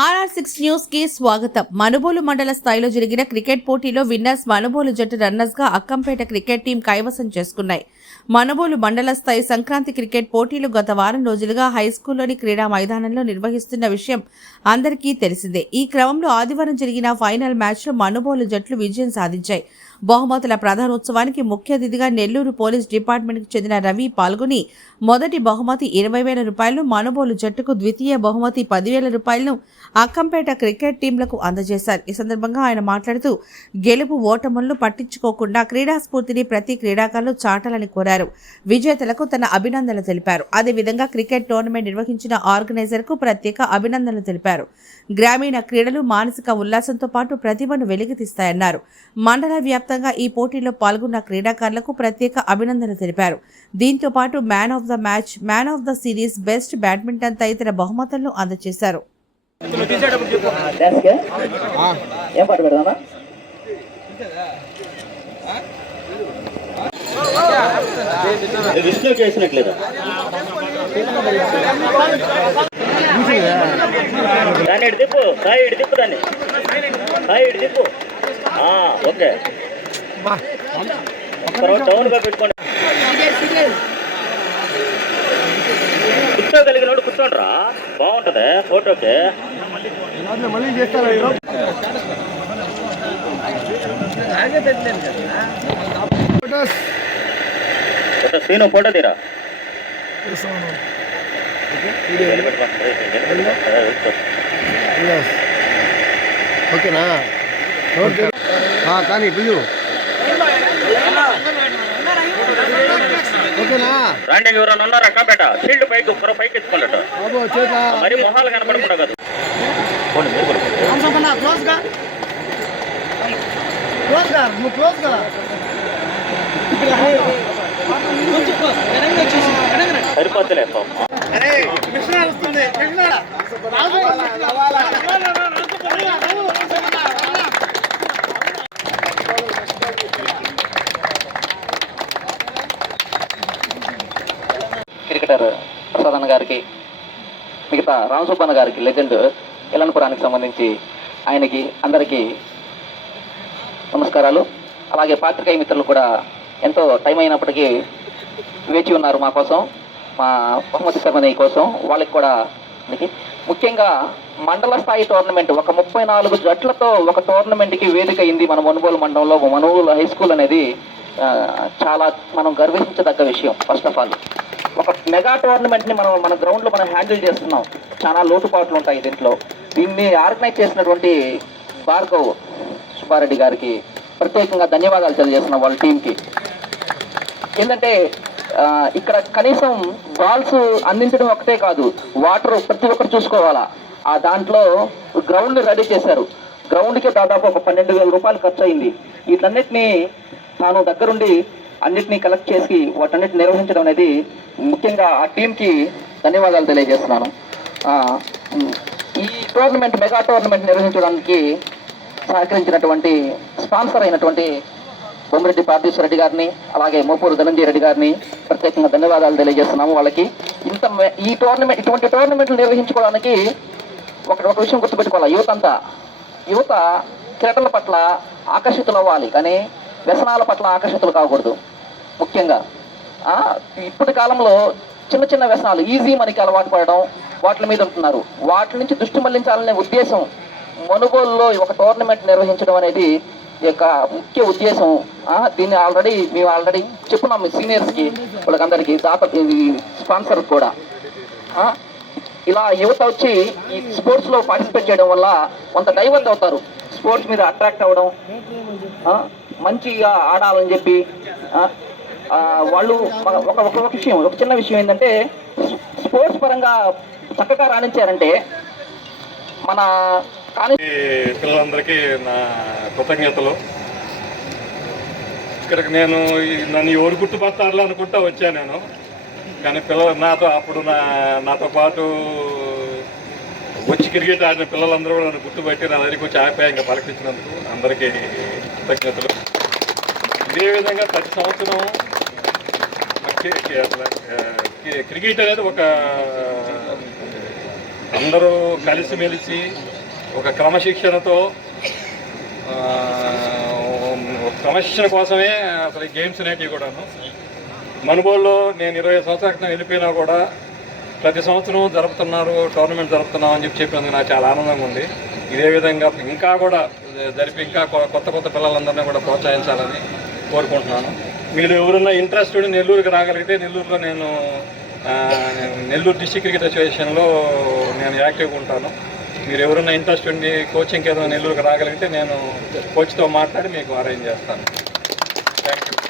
RR six న్యూస్కి స్వాగతం. మనుబోలు మండల స్థాయిలో జరిగిన క్రికెట్ పోటీలో విన్నర్స్ మనుబోలు జట్టు రన్నర్స్గా అక్కంపేట క్రికెట్ టీం కైవసం చేసుకున్నాయి. మనబోలు మండల స్థాయి సంక్రాంతి క్రికెట్ పోటీలు గత వారం రోజులుగా హై స్కూల్లోని క్రీడా మైదానంలో నిర్వహిస్తున్న విషయం అందరికీ తెలిసిందే. ఈ క్రమంలో ఆదివారం జరిగిన ఫైనల్ మ్యాచ్లో మనుబోలు జట్లు విజయం సాధించాయి. బహుమతుల ప్రధానోత్సవానికి ముఖ్య అతిథిగా నెల్లూరు పోలీస్ డిపార్ట్మెంట్కు చెందిన రవి పాల్గొని మొదటి బహుమతి ఇరవై వేల రూపాయలను మనుబోలు జట్టుకు ద్వితీయ బహుమతి పదివేల రూపాయలను అక్కంపేట క్రికెట్ టీంలకు అందజేశారు. ఈ సందర్భంగా ఆయన మాట్లాడుతూ గెలుపు ఓటములను పట్టించుకోకుండా క్రీడా స్ఫూర్తిని ప్రతి క్రీడాకారులు చాటాలని కోరారు. విజేతలకు తన అభినందనలు తెలిపారు. అదేవిధంగా క్రికెట్ టోర్నమెంట్ నిర్వహించిన ఆర్గనైజర్కు ప్రత్యేక అభినందనలు తెలిపారు. గ్రామీణ క్రీడలు మానసిక ఉల్లాసంతో పాటు ప్రతిభను వెలికితీస్తాయన్నారు మండల వ్యాప్తంగా ఈ పోటీలో పాల్గొన్న క్రీడాకారులకు ప్రత్యేక అభినందనలు తెలిపారు. దీంతో పాటు man of the match man of the series best badminton తదితర బహుమతులను అందజేశారు. ఏం పాట పెడదామా? విష్ణు చేసినట్లేదా? దాన్ని ఇటు తిప్పు. సాయి ఇటు తిప్పు దాన్ని. సాయి ఇటు తిప్పు. ఓకే. తర్వాత డౌన్గా పెట్టుకోండి. కూర్చోగలిగిన వాడు కూర్చోండిరా. బాగుంటుంది ఫోటోకి. ఫోటోస్ సీను ఫోటో తీరా ఓకేనా కానీ బియ్యు ఓకేనా రండి ఎవరైనా ఉన్నారా కాపేట షీల్డ్ పైకి ఒక్కరో పైకి ఎత్తుకోండి బాబు చేత మరి మొహాలు కనపడకుండా కదా పోండి, మీరు కూడా. క్లోజ్గా క్లోజ్గా నువ్వు క్లోజ్గా క్రికెటర్ ప్రసాద్ అన్న గారికి మిగతా రామసుబ్బన్న గారికి లెజెండ్ ఇలనపురానికి సంబంధించి ఆయనకి అందరికీ నమస్కారాలు. అలాగే పాత్రికేయ మిత్రులు కూడా ఎంతో టైం అయినప్పటికీ వేచి ఉన్నారు మా కోసం మా బహుమతి సెరమనీ కోసం. వాళ్ళకి కూడా మనకి ముఖ్యంగా మండల స్థాయి టోర్నమెంట్ ఒక ముప్పై నాలుగు జట్లతో ఒక టోర్నమెంట్కి వేదిక అయింది మన మనుగోలు మండలంలో. మనుగోలు హై స్కూల్ అనేది చాలా మనం గర్వించదగ్గ విషయం ఫస్ట్ ఆఫ్ ఆల్ ఒక మెగా టోర్నమెంట్ని మనం మన గ్రౌండ్లో మనం హ్యాండిల్ చేస్తున్నాం. చాలా లోటుపాట్లు ఉంటాయి దీంట్లో. దీన్ని ఆర్గనైజ్ చేసినటువంటి భార్గవ్ సుబ్బారెడ్డి గారికి ప్రత్యేకంగా ధన్యవాదాలు తెలియజేస్తున్నాం వాళ్ళ టీంకి ఏంటంటే ఇక్కడ కనీసం బాల్స్ అందించడం ఒకటే కాదు వాటర్ ప్రతి ఒక్కరు చూసుకోవాలా. ఆ దాంట్లో గ్రౌండ్ రెడీ చేశారు. గ్రౌండ్కి దాదాపు ఒక పన్నెండు వేల రూపాయలు ఖర్చు అయింది వీటన్నిటిని తాను దగ్గరుండి అన్నిటినీ కలెక్ట్ చేసి వాటన్నిటిని నిర్వహించడం అనేది ముఖ్యంగా ఆ టీంకి ధన్యవాదాలు తెలియజేస్తున్నాను. ఈ టోర్నమెంట్ మెగా టోర్నమెంట్ నిర్వహించడానికి సహకరించినటువంటి స్పాన్సర్ అయినటువంటి సోమిరెడ్డి పార్థేశ్వర రెడ్డి గారిని అలాగే మోపూరు ధనంజయ రెడ్డి గారిని ప్రత్యేకంగా ధన్యవాదాలు తెలియజేస్తున్నాము వాళ్ళకి. ఇంత ఈ టోర్నమెంట్ ఇటువంటి టోర్నమెంట్లు నిర్వహించుకోవడానికి ఒక ఒక విషయం గుర్తుపెట్టుకోవాలి? యువత అంతా యువత క్రీడల పట్ల ఆకర్షితులు అవ్వాలి కానీ వ్యసనాల పట్ల ఆకర్షితులు కాకూడదు ముఖ్యంగా. ఇప్పటి కాలంలో చిన్న చిన్న వ్యసనాలు ఈజీ మనకి అలవాటు పడడం వాటి మీద ఉంటున్నారు. వాటి నుంచి దృష్టి మళ్ళించాలనే ఉద్దేశం మనుగోలులో ఒక టోర్నమెంట్ నిర్వహించడం అనేది యొక్క ముఖ్య ఉద్దేశం దీన్ని ఆల్రెడీ మేము ఆల్రెడీ చెప్పున్నాం మీ సీనియర్స్కి వాళ్ళకందరికీ దాత స్పాన్సర్ కూడా. ఇలా యువత వచ్చి ఈ స్పోర్ట్స్లో పార్టిసిపేట్ చేయడం వల్ల కొంత డైవర్ట్ అవుతారు. స్పోర్ట్స్ మీద అట్రాక్ట్ అవ్వడం మంచిగా ఆడాలని చెప్పి వాళ్ళు ఒక ఒక విషయం ఒక చిన్న విషయం ఏంటంటే స్పోర్ట్స్ పరంగా చక్కగా రాణించారంటే మన కానీ పిల్లలందరికీ నా కృతజ్ఞతలు. ఇక్కడికి నేను ఈ- నన్ను ఎవరు గుర్తుపడతారులే అనుకుంటా వచ్చాను నేను. కానీ పిల్లలు నాతో అప్పుడు నా నాతో పాటు వచ్చి క్రికెట్ ఆడిన పిల్లలందరూ కూడా నన్ను గుర్తుపెట్టి నా దగ్గరికి వచ్చి ఆప్యాయంగా పలకరించినందుకు అందరికీ కృతజ్ఞతలు. ఇదే విధంగా ప్రతి సంవత్సరం క్రికెట్ అనేది ఒక అందరూ కలిసిమెలిసి ఒక క్రమశిక్షణతో క్రమశిక్షణ కోసమే అసలు ఈ గేమ్స్ అనేటివి కూడాను. మనుబోల్లో నేను ఇరవై సంవత్సరాల క్రితం వెళ్ళిపోయినా కూడా ప్రతి సంవత్సరం జరుపుతున్నారు టోర్నమెంట్ జరుపుతున్నాం అని చెప్పి చెప్పినందుకు నాకు చాలా ఆనందంగా ఉంది. ఇదే విధంగా ఇంకా కూడా జరిపి ఇంకా కొ- కొత్త కొత్త పిల్లలందరినీ కూడా ప్రోత్సహించాలని కోరుకుంటున్నాను. మీరు ఎవరైనా ఇంట్రెస్ట్ ఉండి నెల్లూరుకి రాగలిగితే నెల్లూరులో నేను నెల్లూరు డిస్టిక్ క్రికెట్ అసోసియేషన్లో నేను యాక్టివ్గా ఉంటాను. మీరు ఎవరైనా ఇంట్రెస్ట్ ఉండి కోచింగ్కి ఏదైనా నెల్లూరుకి రాగలిగితే నేను కోచ్తో మాట్లాడి మీకు అరేంజ్ చేస్తాను. Thank you